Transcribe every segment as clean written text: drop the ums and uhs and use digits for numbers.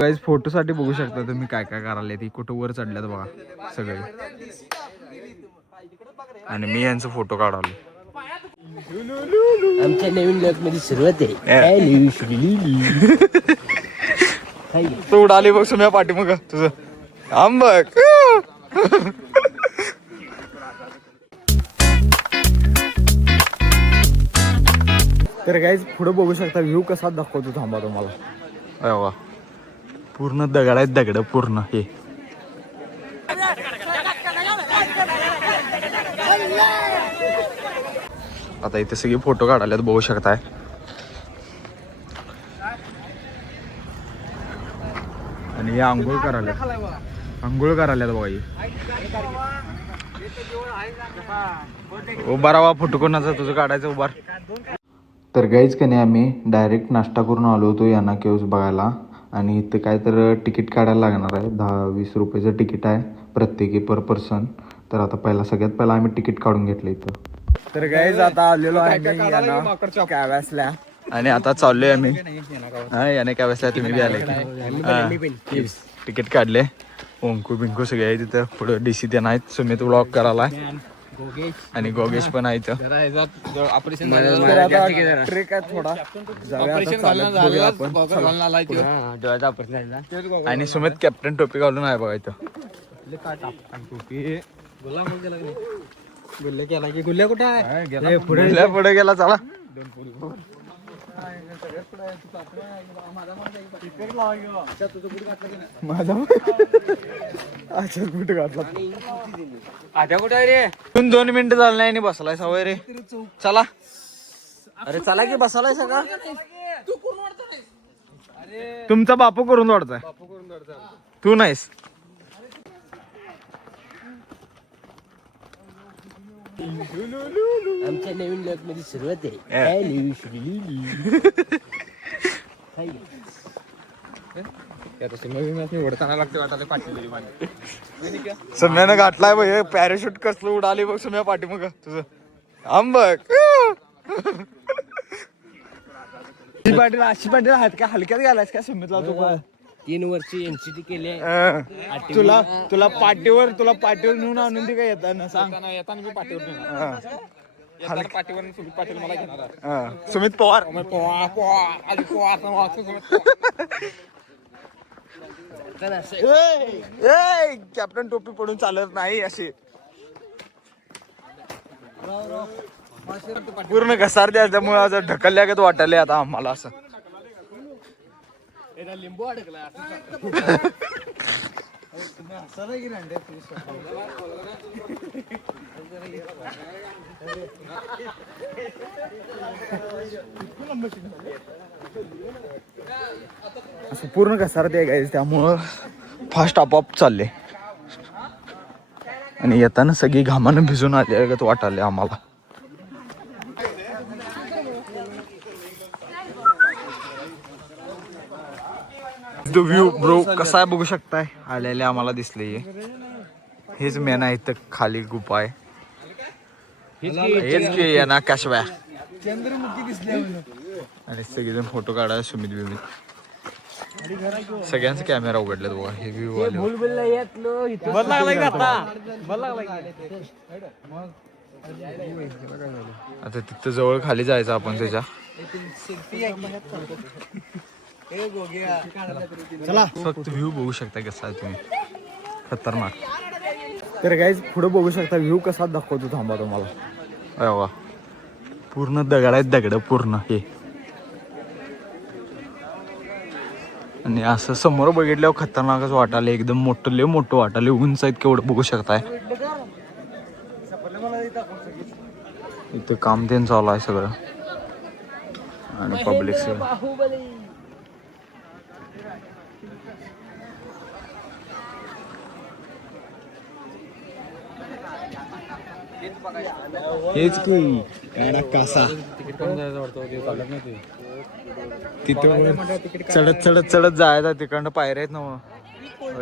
Guys photo साठी बघू शकता तुम्ही काय काय करायला ती कुठं वर चढल्यात बघा सगळे आणि मी यांचा फोटो काढालो आमच्या नवीन ब्लॉग मध्ये सुरुवात आहे. तू उडाली बघ सुम्या पाठी मग तुझं आंबक तर गाइस पुढे बघू शकता व्ह्यू कसा दाखवतो थांबा तुम्हाला वा पूर्ण दगड आहेत दगड पूर्ण हे आता इथे सगळे फोटो काढायला बघू शकताय आणि हे आंघोळ करायला बघा उभा राहा फोटो कोणाचा तुझं काढायचं उभार तर गाईच का नाही आम्ही डायरेक्ट नाश्ता करून आलो होतो यांना केव्स बघायला आणि इथे काय तर तिकीट काढायला लागणार आहे 10-20 रुपयाचं तिकीट आहे प्रत्येकी पर पर्सन तर आता सगळ्यात पहिला आम्ही तिकीट काढून घेतलं इथं तर गाईज आता आलेलो आहे कॅव्यासला आणि आता चाललोय आम्ही याने कॅव्यासला तुम्ही बी आले तिकीट काढले ओंकू बिंकू सगळे आहे तिथं पुढे डीसी ते नाहीत सुमित व्लॉग करायला आणि गोगेश पण आहे ट्रेक आहे थोडा आणि सुमित कॅप्टन टोपी घालून आहे बघा इथं गुल्ले केला की गुल्ल्या कुठे आहे पुढे गेला चला माझा अच्छा कुठे घातला आता कुठे आहे रे 2 मिनिटं झालं नाही आणि बसलाय सवय रे चला अरे चला की बसालाय सगळा तुमचा बापू करून वाढताय तू नाहीस आमच्या नवीन ब्लॉग मध्ये सुरुवात आहे सम्यानं घातलाय बघ हे पॅराशूट कसलं उडाली बघ सम्या पाठी मग तुझं आंबक पाटील अशी पाटील हात का हलक्यात घालायस का सम्यातला तू 3 वर्ष एनसीटी केले तुला पाठीवर नेऊन आणून दे का येताना सांग येताना मी पाठीवर पाठीवर मला घेणार सुमित पवार कॅप्टन टोपी पडून चालत नाही अशी पूर्ण घसार द्या त्यामुळे आज ढकलल्यागत वाटायले आता आम्हाला असं लिंबू अडकला असं पूर्ण घसार द्या गाईज त्यामुळं फास्ट आपोआप चालले आणि येताना सगळी घामानं भिजून आल्यागत वाटायले आम्हाला व्ह्यू ब्रो कसा आहे बघू शकताय आलेले आम्हाला दिसले हेच मेन आहे इथं खाली गुफा आहे हेच की यांना काशव्या आणि सगळेजण फोटो काढायला सुमित सगळ्यांचा कॅमेरा उघडलेत बघा हे व्ह्यू आता तिथं जवळ खाली जायचं आपण त्याच्या चला फक्त व्ह्यू बघू शकता कसा आहे तुम्ही खतरनाक तर गाईज पुढे बघू शकता व्ह्यू कसा दाखवतो थांबा तुम्हाला वा पूर्ण दगड आहेत दगड पूर्ण हे आणि असं समोर बघितल्यावर खतरनाकच वाटाले एकदम मोठं लय मोठं वाटाले उंच आहेत केवढं बघू शकताय इथं काम तेन चालू आहे सगळं आणि पब्लिक सगळं हेच की काय कासा तिथं चढत जायचा तिकडनं पायऱ्या आहेत ना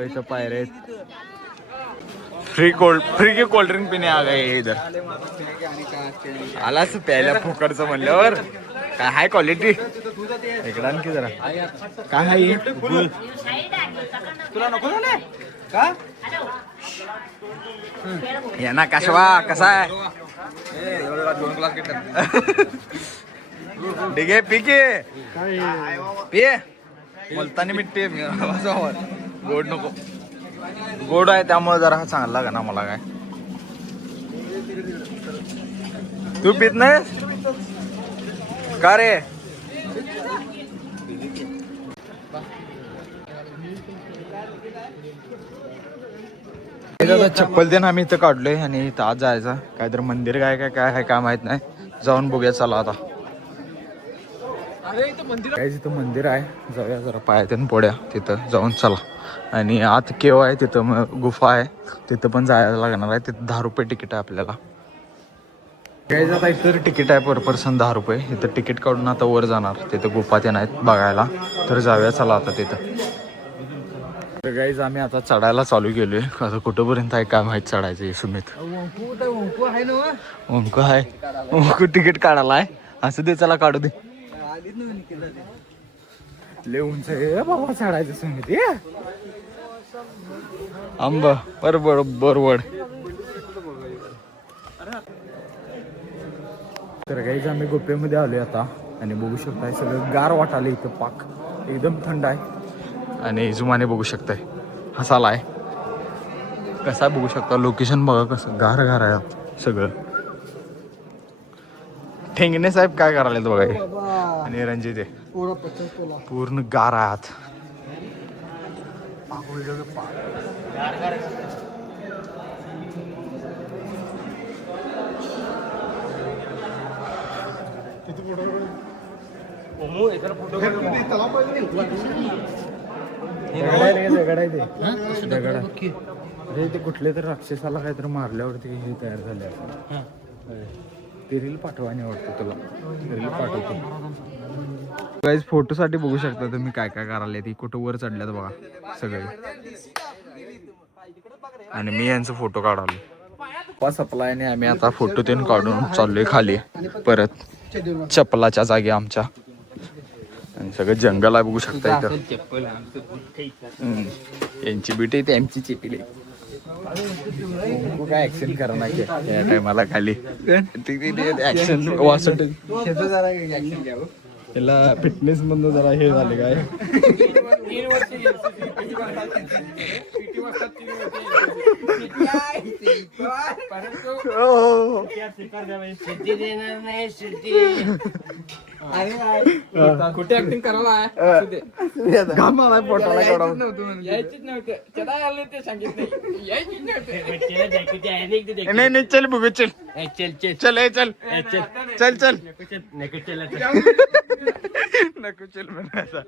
इथं पायऱ्या आहेत फ्री की कोल्ड ड्रिंक पिणे आ गए इधर आलाच प्यायला फुकटचं म्हणल्यावर काय हाय क्वालिटी इकडं आणखी जरा काय आहे तुला नको झाले का या ना काशवा कसा आहे ठीक आहे पिके पिये मुलतानी मिट्टी गोड नको गोड आहे त्यामुळे जरा हा चांगला का ना मला काय तू पित नाही का रे चप्पल देणं आम्ही इथं काढलोय आणि इथं आज जायचं काहीतरी मंदिर काय काय काय आहे काय माहित नाही जाऊन बघूया चला आता काय तिथं मंदिर आहे जाऊया जरा पायातून पोड्या तिथं जाऊन चला आणि आत केव्हा आहे तिथं मग गुफा आहे तिथं पण जायला लागणार आहे तिथं 10 रुपये तिकीट आहे आपल्याला काय जात इथं तिकीट आहे पर पर्सन 10 रुपये इथं तिकीट काढून आता वर जाणार तिथं गुफा ते नाहीत बघायला तर जाऊया चला आता तिथं तर गाईज आम्ही आता चढायला चालू केलोय आता कुठंपर्यंत आहे काय माहित चढायचं हे सुमित ओंकू आहे ओंकू तिकीट काढायला आहे असं दे चला काढू दे लय उंच आहे बाबा चढायचं सुमित आंब बरोबर बरोबर तर गाईज आम्ही गुफेमध्ये आलोय आता आणि बघू शकताय सगळं गार वाटायला इथं पाक एकदम थंड आहे आणि जुमाने बघू शकताय हसाला आहे कसा बघू शकता लोकेशन बघा कसं गार गार आहे सगळं ठेंगणे साहेब काय करायला बघा आणि रणजित पूर्ण गार आहात ते कुठले तर राक्षसाला काहीतरी मारल्यावरती हे तयार झाले ते रील पाठवा आणि आवडतं तुला रील पाठवतो गाईज फोटोसाठी बघू शकता तुम्ही काय काय करायला ती कुठं वर चढल्यात बघा सगळे आणि मी यांचा फोटो काढालो सप्लाय आणि आम्ही आता फोटो ते काढून चाललोय खाली परत चप्पलाच्या जागी आमच्या आणि सगळं जंगल आहे बघू शकता इथं यांची बिटे त्यांची चेपी काय ऍक्शन करणार या टायमाला खाली ऍक्शन वाचत त्याला फिटनेस मधून जरा हे झाले काय कुठे ऍक्टिंग करायला घामाला पोटाला काढून यायचीच नव्हतं त्याला आलं ते सांगितलं यायचीच नव्हतं नाही नाही चल बघू चल चल चल चल चल चल चल नको चल नको चल म्हणायचा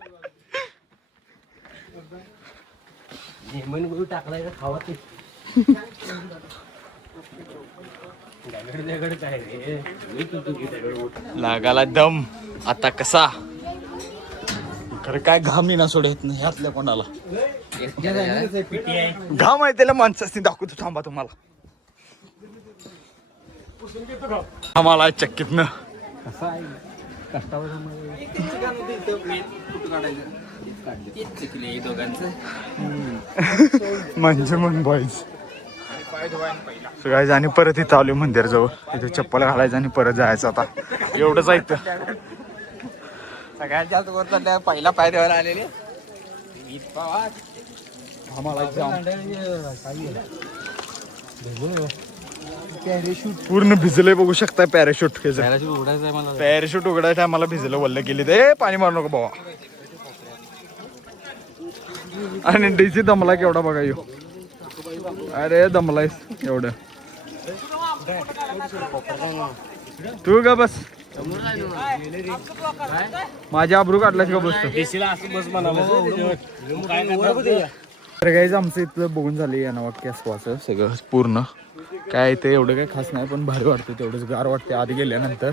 जेमन गुरु टाकलाय का खावा ते दगड काय रे मी तू लागाला दम आता कसा खरं काय घाम ना सोडत नाही ह्यातल्या कोणाला घाम आहे त्याला माणसाची दाखवतो थांबा तुम्हाला आम्हाला चक्कीत न म्हणजे मग बॉईज सगळ्या आणि परत इथं आलो मंदिर जवळ इथे चप्पल घालायचं आणि परत जायचं आता एवढंच ऐकतं सगळ्यात जास्त वर पहिला पाय देवायला आलेले पूर्ण भिजलंय बघू शकता पॅराशूट उडायचं मला पॅराशूट उघडायचं आम्हाला भिजलं वल्ल केली ते पाणी मारू नको बाबा आणि डीसी दमला केवढा बघा यो अरे दमलायस एवढं तू का बस माझ्या आबरू काढलास का बसतो तर काहीच आमचं इथलं बघून झाले या वाक्यासवाचं सगळं पूर्ण काय ते एवढं काही खास नाही पण भारी वाटतं तेवढंच गार वाटते आधी गेल्यानंतर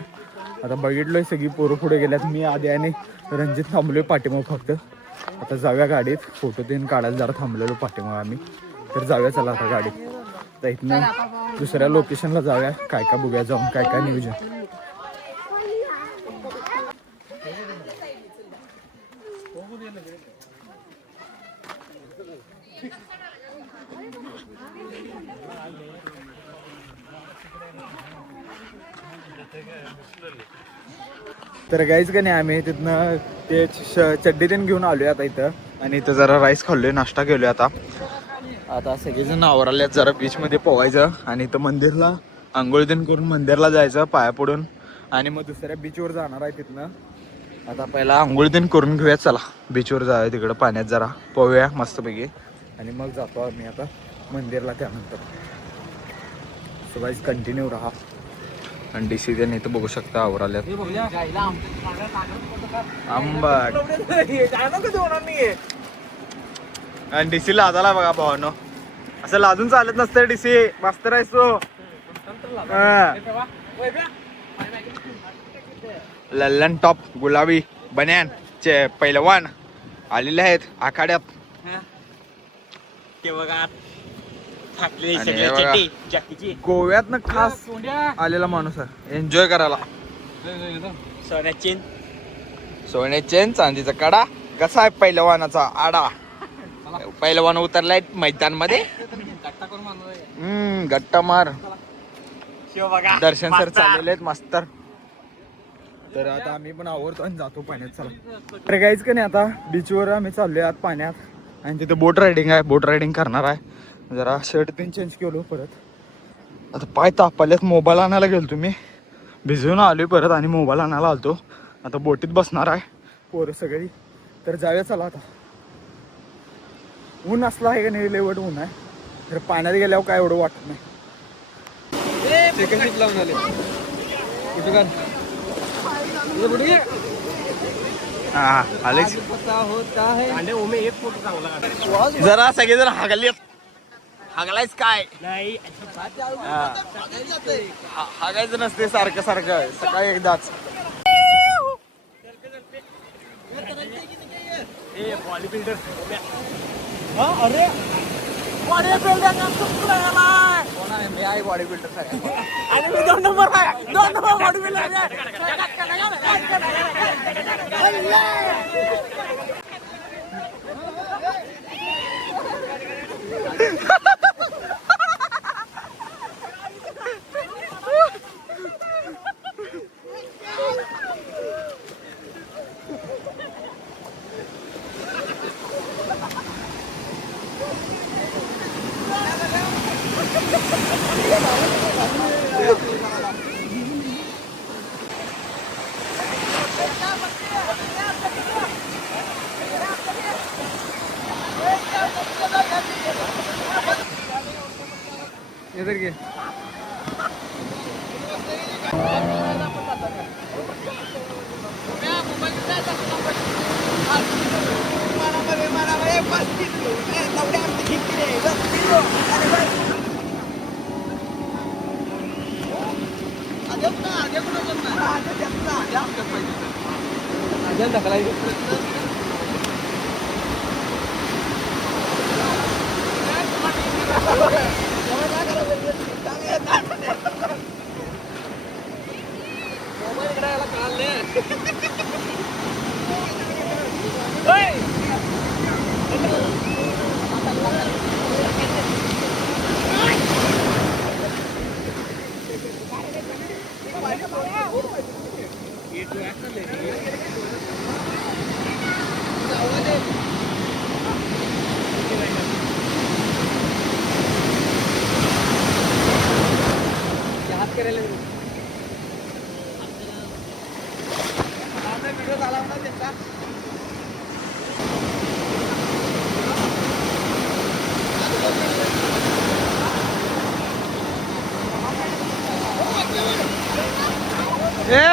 आता बघितलोय सगळी पोरं पुढे गेल्यात मी आधी आणि रणजित थांबलोय पाठीमाग फक्त आता जाऊया गाडीत फोटो देऊन काढायला जरा थांबलेलो पाठीमाग आम्ही तर जाऊया चला आता गाडीत तर इथनं दुसऱ्या लोकेशनला जाऊया काय काय बघूया जाऊन काय काय नियोजन तर गाईच का नाही आम्ही तिथनं ते चड्डी तेन घेऊन आलोय आता इथं आणि इथं जरा राईस खाल्लोय नाश्ता केलोय आता सगळेजण आवराल्यात जरा बीच मध्ये पोवायचं आणि इथं मंदिरला आंघोळ तेन करून मंदिरला जायचं पाया पडून आणि मग दुसऱ्या बीचवर जाणार आहे तिथनं. आता पहिला आंघोळ तेन करून घेऊया चला बीचवर जाऊया तिकडं पाण्यात जरा पोहूया मस्तपैकी आणि मग जातो आम्ही आता मंदिरला त्यानंतर. सो गाईज कंटिन्यू राहा आणि डिसिजन इथं बघू शकता आवराल्यात आंबट आणि डीसी लाजाला बघा भावानो असं लाजून चालत नसतं डीसी मास्तर आहेस तो. लल्लन टॉप गुलाबी बन्यान चे पैलवान आलेले आहेत आखाड्यात. गोव्यातनं खास आलेला माणूस आहे एन्जॉय करायला. सोन्या चेन चांदीचा कडा कसा आहे पैलवानाचा आडा. पैलवान उतरलाय मैदान मध्ये गट्टा मार. दर्शन सर चाललेले आहेत मास्तर. तर आता आम्ही पण आवरतो आणि जातो पाण्यात चला. तर काहीच का नाही आता बीचवर आम्ही चाललोय आत पाण्यात आणि तिथे बोट रायडिंग आहे. बोट रायडिंग करणार आहे. जरा शर्ट पण चेंज केलो परत. आता पाय तापल्यात मोबाईल आणायला गेलो तुम्ही भिजून आलोय परत आणि मोबाईल आणायला आलतो. आता बोटीत बसणार आहे पोरं सगळी. तर जाऊया चला आता. ऊन असला आहे का नाही लेवट ऊन आहे तर पाण्यात गेल्यावर काय एवढं वाटत नाही. लावून आले जरा सगळेजण हागले हागलायच काय हागायचं नसते सारखं सारखं सकाळी एकदाच. बॉडी बिल्डर अरे बॉडी बिल्डर कोण आहे मी आहे बॉडी बिल्डर आणि मी 2 नंबर आहे 2 नंबर बॉडी बिल्डर. इधर के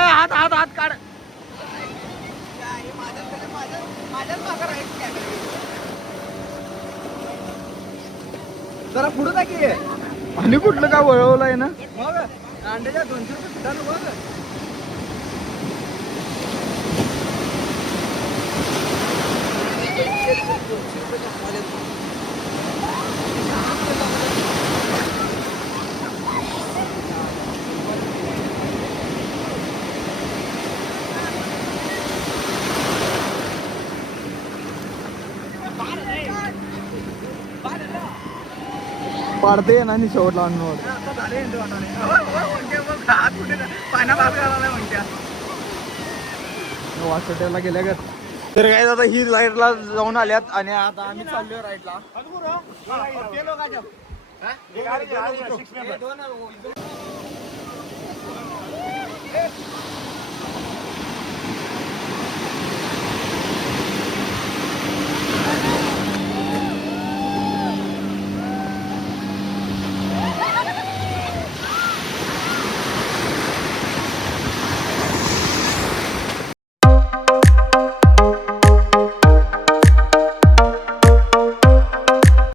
हात हात हात काढ. जरा पुढे टाकी आणि कुठलं का वळवलंय ना अंड्याच्या 200 रुपये. पाडते ना आणि शेवट लावून वासोट्याला गेल्या ग. तर काय आता ही राईडला जाऊन आल्यात आणि आता आम्ही चाललोय राईडला.